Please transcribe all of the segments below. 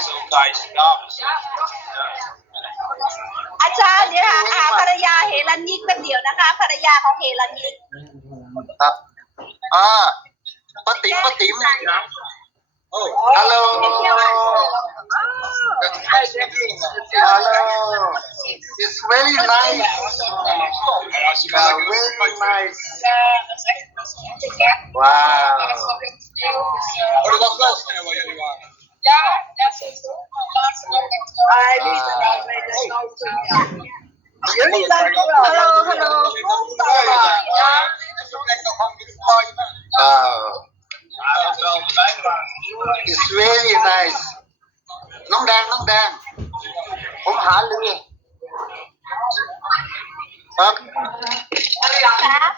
deze altijd dames. อาจารย์เดี๋ยวหาหาภรรยาเฮรันยิกเป็นเดี๋ยวนะคะ ภรรยาของเฮรันยิกครับอ่าป้าติ๋มป้าติ๋ม Oh, ฮัลโหลฮัลโหล it's very nice en als je uh, wel lekker very lust nice wow Oh, dat was wel snel waar jullie waren. ฮัลโหลฮัลโหล wow Ja, dat is wel de bijdrage. it's very nice น้องแดง น้องแดง ผมหาลือครับครับ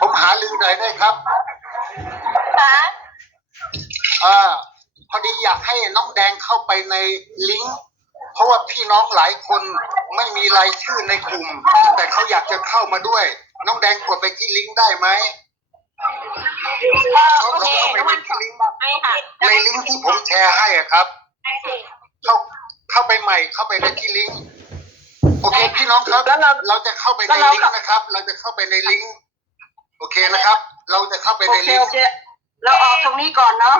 ผมหาลือหน่อยได้ครับครับอ่าพ อดีอยากให้น้องแดงเข้าไปในลิงก์เพราะว่าพี่น้องหลายคนไม่มีรายชื่อในกลุ่ม แต่เขาอยากจะเข้ามาด้วย น้องแดงกดไปที่ลิงก์ได้ไหมเออเขาโอเคเข้าไปน้ำในมันที่ลิงก์ไอ้ค่ะในลิงก์ที่ผมแชร์ให้อะครับ เข้าเข้าไปใหม่เข้าไปในที่ลิงก์โอเคพี่น้องครับแล้วเรา เราจะเข้าไปในแล้วเราลิงก์นะครับ เราจะเข้าไปในลิงก์โอเคนะครับ เราจะเข้าไปโอในเคลิงโอก์ เคเราออกตรงนี้ก่อนเนาะ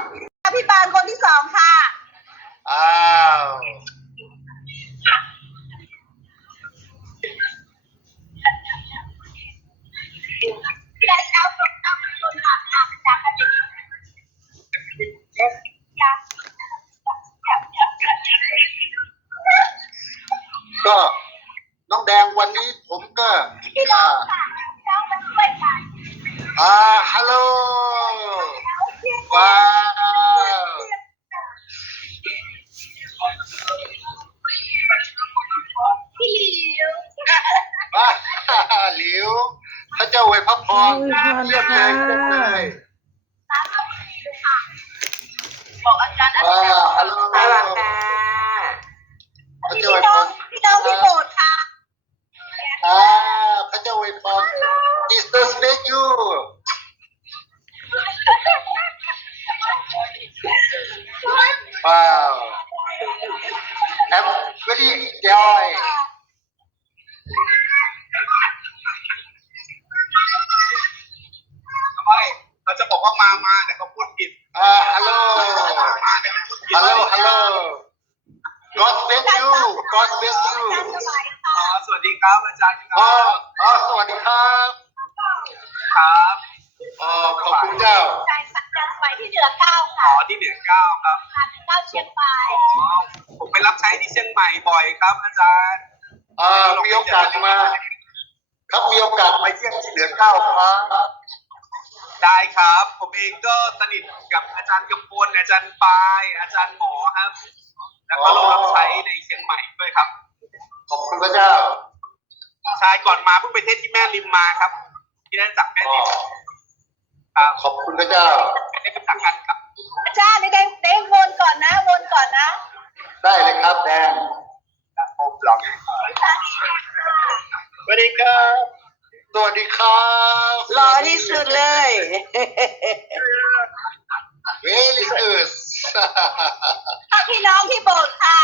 พี่ปานคนที่สองค่ะ อ้าวก็น้องแดงวันนี้ผมก็อ่าอ่าฮัลโหลว้าว พี่หลิว ว้าหลิวพระ เจ้าอวยพระพรเยี่ยมเลยเยี่ยมเลยบอกอาจารย์ว้าฮัลโหลสวัสดีค่ะพระ สมัยที่เหนือเก้าอ๋ค่ะอที่เหนือเก้าครับเก้าเชียงใหม่อ๋อผมไปรับใช้ที่เชียงใหม่บ่อยครับ อาจารย์ อ่ามีโอกาสมา ครับมีโอกาสมาเยี่ยมที่เหลือเก้าครับได้ครับ ผมเองก็สนิทกับอาจารย์กำพลอาจารย์ปาย อาจารย์หมอครับ แล้วก็ลงรับใช้ในเชียงใหม่ด้วยครับ ขอบคุณพระเจ้าใช่ก่อนมาเพิ่งไปเทศที่แม่ริมมาครับ ที่ได้จากแม่ริมครับขอบคุณพระเจ้า ได้รู้จักกันครับ อาจารย์เด้งเด้งวนก่อนนะวนก่อนนะได้เลยครับแดงผมบล็อกสวัสดีครับสวัสดีครับ หล่อที่สุดเลยเวลิส ค่ะพี่น้องที่โบสถ์ค่ะ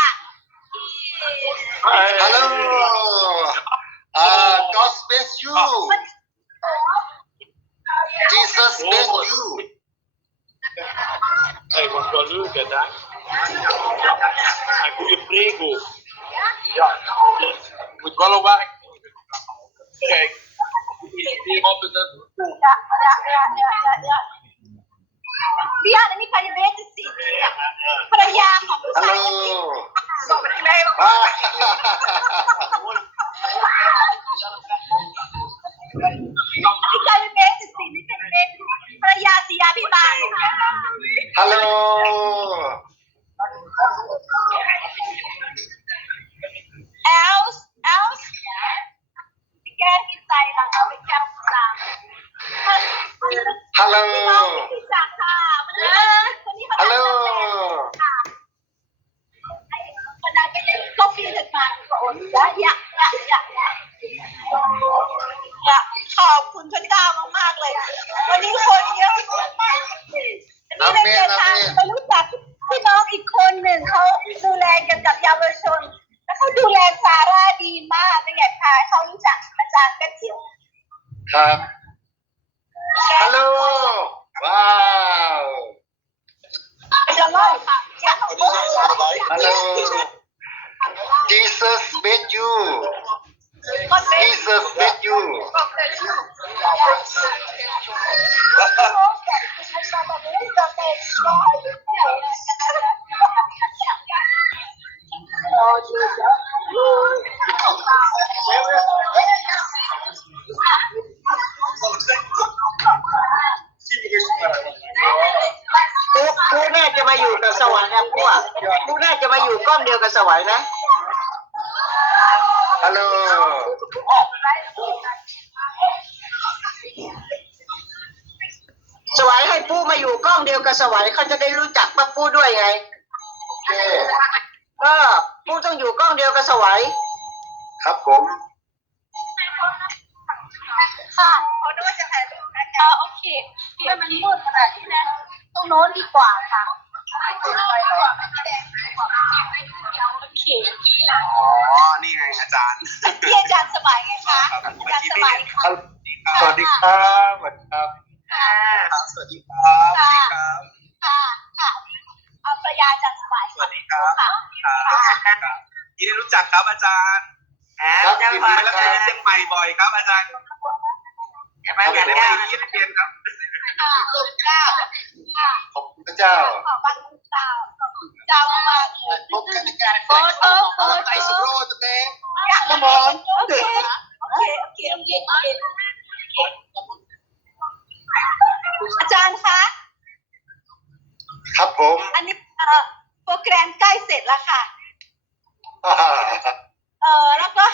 ฮัลโหลอ่า God bless you Jesus bless you Hij was wel leuk, hè, Daan? Een goede prego. Ja, die moet wel op werk. Kijk, die op is dat. อย่าอย่าอย่าอย่าอย่าพี่อันนี้ใครจะเบสสิภรรยาของผู้ ฮัล ชา โหล ยส่งไปที่ไหนบ้าง อ่า พี่ชายเป็นเบสสินี่เป็นเบสภรรยาสียาพี่บาน ฮัลโหล เอลส์เอลส์พี่แก้กินใจหลังเอาไปแก้วสั่ง ฮัลโหล พี่น้องที่สั่งค่ะวันนี้วันนี้เขา ฮัลโหล คนนั้นก็ยังก็ฟีถึงมาโอ้ยอยากอยากอยากอยากอยากขอบคุณพระเจ้ามากๆเลย วันนี้คนเยอะมากๆวันนี้ได้เดินทางไปรู้จักพี่น้องอีกคน หนึ่งเขาดูแลเกี่ยวกับเยาวชน แล้วเขาดูแลซาร่าดีมากเลยอยากพาเขารู้จักอาจารย์กระเจียว ครับฮัลโหลว้าว จะเล่าค่ะอยากรู้ ฮัลโหล Jesus made you Jesus made you ปูปูน่าจะมาอยู่กับสวรรค์นะปูอะปูน่าจะมาอยู่ก้อนเดียวกับสวรรค์นะ ฮัลโหล สวรรค์ให้ปูมาอยู่ก้อน เดียวกับสวรรค์เขาจะได้รู้จักป้าปูด้วยไง โอเค ก็ปูต้องอยู่ก้อนเดียวกับสวรรค์ครับผม ค่ะเขาดูว่าจะถ่ายรูปนะคะโอเคเดี๋ยวมันมืดขนาดนี้นะ ตรงโน้นดีกว่าค่ะโอเคอ๋อ นี่ไงอาจารย์ ที่อาจารย์สมัยไงคะ อาจารย์สมัยค่ะ สวัสดีครับ สวัสดีครับ ค่ะครับสวัสดีครับสวัสดีครับค่ะค่ะเอาภรรยาอาจารย์สมัยสวัสดีครับค่ะครับยินดีรู้จักครับอาจารย์ครับจังยินหวะดีไปแล้วไปเชียงใหม่บ่อยครับอาจารย์อย่ามาผมอย่างได้นี้ไปเยี่ยมเยียนครับค่ะลูกเจ้าค่ะขอบคุณพระเจ้า ขอบคุณเจ้าขอบคุณเจ้ามากเลย พบกันในการ โอ้โอ้โอ้ ไอซ์โรดเต้ Come on. Okay. Okay. Okay. Okay. Okay. อาจารย์คะ ครับผม อันนี้เอ่อโปรแกรมใกล้เสร็จแล้วค่ะ เออแล้วก็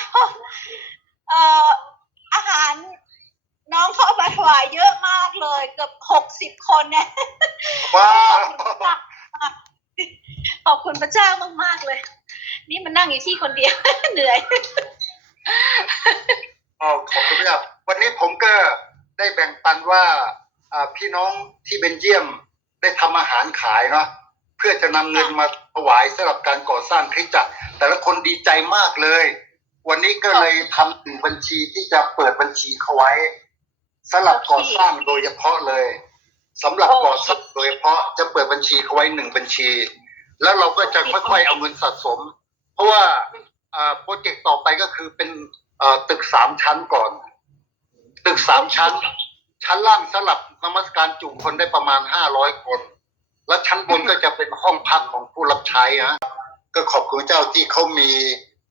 เอ่ออาหารน้องเขาเอามาถวายเยอะมาก เลยเกือบหกสิบคนเนี่ยว้าวขอบคุณพระเจ้ามาก ๆ เลย นี่มันนั่งอยู่ที่คนเดียว เหนื่อยอ๋อขอบคุณพระเจ้าวันนี้ผมก็ได้แบ่งปันว่าอ่าพี่น้องที่เบนเยียมได้ทำอาหารขายเนาะเพื่อจะนำเงินมาถวายสำหรับการก่อสร้างคริสตจักร แต่ละคนดีใจมากเลย วันนี้ก็เลยทำถึงบัญชีที่จะเปิดบัญชีเขาไว้ สำหรับก่อสร้างโดยเฉพาะเลยสำหรับก่อสร้างโดยเฉพาะจะเปิดบัญชีเขาไว้หนึ่งบัญชี แล้วเราก็จะค่อยๆเอาเงินสะสม เพราะว่าอ่าโปรเจกต์ต่อไปก็คือเป็นอ่อตึกสามชั้นก่อน ตึกสามชั้น ชั้นล่างสำหรับนมัสการจุคนได้ประมาณห้าร้อยคน และชั้นบนก็จะเป็นห้องพักของผู้รับใช้ฮะก็ขอบคุณเจ้าที่เขามี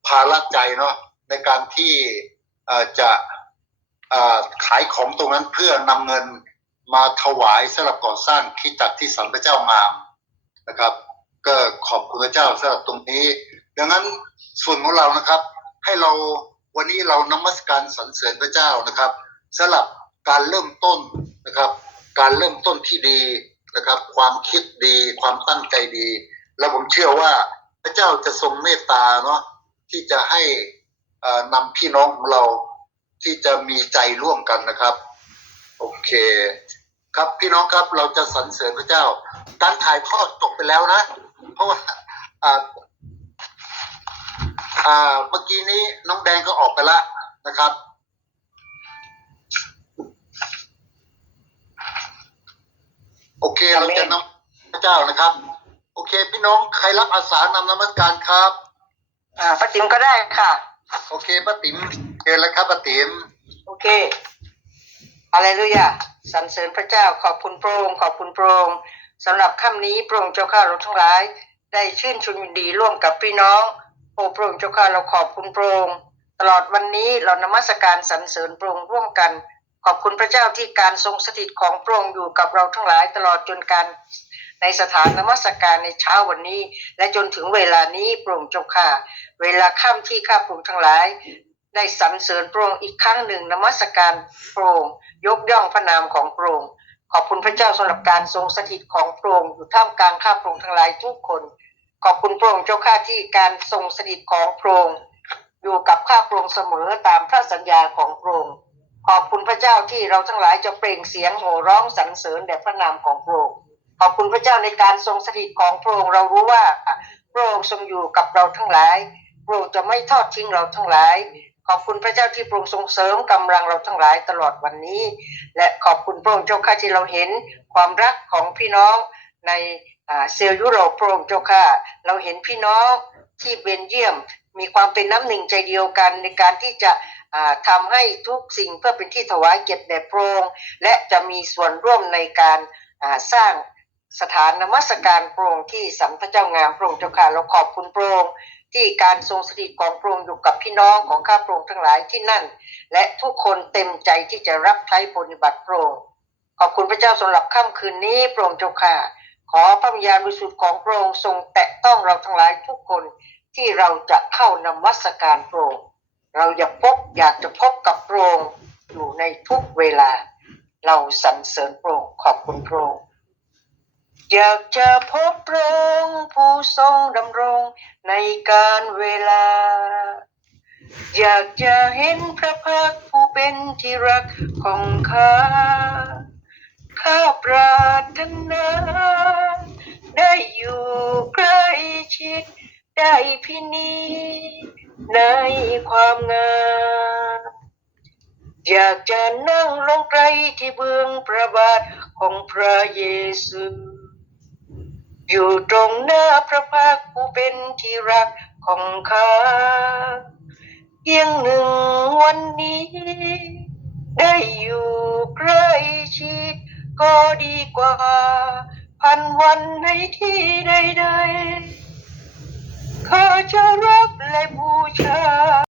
ภาระใจเนาะในการที่อ่อจะ ขายของตรงนั้นเพื่อนำเงินมาถวายสำหรับก่อสร้างคิดจักที่สันพระเจ้างามนะครับ ก็ขอบคุณพระเจ้าสำหรับตรงนี้ ดังนั้นส่วนของเรานะครับ ให้เราวันนี้เรานมัสการสรรเสริญพระเจ้านะครับสำหรับการเริ่มต้นนะครับ การเริ่มต้นที่ดีนะครับ ความคิดดีความตั้งใจดี และผมเชื่อว่าพระเจ้าจะทรงเมตตาเนาะที่จะให้นำพี่น้องของเรา ที่จะมีใจร่วมกันนะครับ โอเค ครับพี่น้องครับเราจะสรรเสริญพระเจ้า การถ่ายทอดจบไปแล้วนะ เพราะว่าอ่าอ่าเมื่อกี้นี้น้องแดงก็ออกไปแล้วนะครับโอเคเราจะนำพระเจ้านะครับ โอเค พี่น้องใครรับอาสานำนมัสการครับ อ่าป้าติ๋มก็ได้ค่ะ โอเคป้าติ๋ม เชิญแล้วครับป้าติ๋มโอเคอะไรลูยาสรรเสริญพระเจ้าขอบคุณพระองค์ขอบคุณพระองค์สำหรับค่ำนี้พระองค์เจ้าข้าเราทั้งหลาย ได้ชื่นชมยินดีร่วมกับพี่น้องโอ้พระองค์เจ้าข้าเราขอบคุณพระองค์ตลอดวันนี้เรานมัสการสรรเสริญพระองค์ร่วมกัน ขอบคุณพระเจ้าที่การทรงสถิตของพระองค์อยู่กับเราทั้งหลายตลอดจนการในสถานนมัสการในเช้าวันนี้ และจนถึงเวลานี้พระองค์เจ้าข้าเวลาค่ำที่ข้าพระองค์ทั้งหลาย ได้สรรเสริญพระองค์อีกครั้งหนึ่งนมัสการพระองค์ยกย่องพระนามของพระองค์ขอบคุณพระเจ้าสำหรับการทรงสถิตของพระองค์อยู่ท่ามกลางข้าพระองค์ทั้งหลายทุกคน ขอบคุณพระองค์เจ้าข้าที่การทรงสถิตของพระองค์อยู่กับข้าพระองค์เสมอตามพระสัญญาของพระองค์ขอบคุณพระเจ้าที่เราทั้งหลายจะเปล่งเสียงโห่ร้องสรรเสริญแด่พระนามของพระองค์ขอบคุณพระเจ้าในการทรงสถิตของพระองค์เรารู้ว่าพระองค์ทรงอยู่กับเราทั้งหลายพระองค์จะไม่ทอดทิ้งเราทั้งหลาย ขอบคุณพระเจ้าที่พระองทรงเสริมกำลังเราทั้งหลายตลอดวันนี้ และขอบคุณพระองค์เจ้าข้าที่เราเห็นความรักของพี่น้องในเซลล์ยุโรปพระองค์เจ้าข้าเราเห็นพี่น้องที่เบนเยียมมีความเป็นน้ำหนึ่งใจเดียวกันในการที่จะอ่าทำให้ทุกสิ่งเพื่อเป็นที่ถวายเกียรติแด่พระองค์และจะมีส่วนร่วมในการสร้างสถานนมัสการพระองค์ที่สันพระเจ้างามพระองค์เจ้าค่ะเราขอบคุณพระองค์ ที่การทรงสถิตของพระองค์อยู่กับพี่น้องของข้าพระองค์ทั้งหลายที่นั่น และทุกคนเต็มใจที่จะรับใช้ปฏิบัติพระองค์ขอบคุณพระเจ้าสำหรับค่ำคืนนี้พระองค์เจ้าค่ะ ขอพระวิญญาณบริสุทธิ์ของพระองค์ทรงแตะต้องเราทั้งหลายทุกคนที่เราจะเข้านมัสการพระองค์เราอยากพบอยากจะพบกับพระองค์อยู่ในทุกเวลา เราสรรเสริญพระองค์ขอบคุณพระองค์ อยากจะพบพระองค์ผู้ทรงดำรงในการเวลา อยากจะเห็นพระพักผู้เป็นที่รักของข้า ข้าปรารถนาได้อยู่ใกล้ชิดได้พินิจในความงามอยากจะนั่งลงไกลที่เบื้องพระบาทของพระเยซู อยู่ตรงหน้าพระพักผู้เป็นที่รักของข้าเพียงหนึ่งวันนี้ ได้อยู่ใกล้ชิดก็ดีกว่า พันวันในที่ใดๆข้าจะรับและบูชา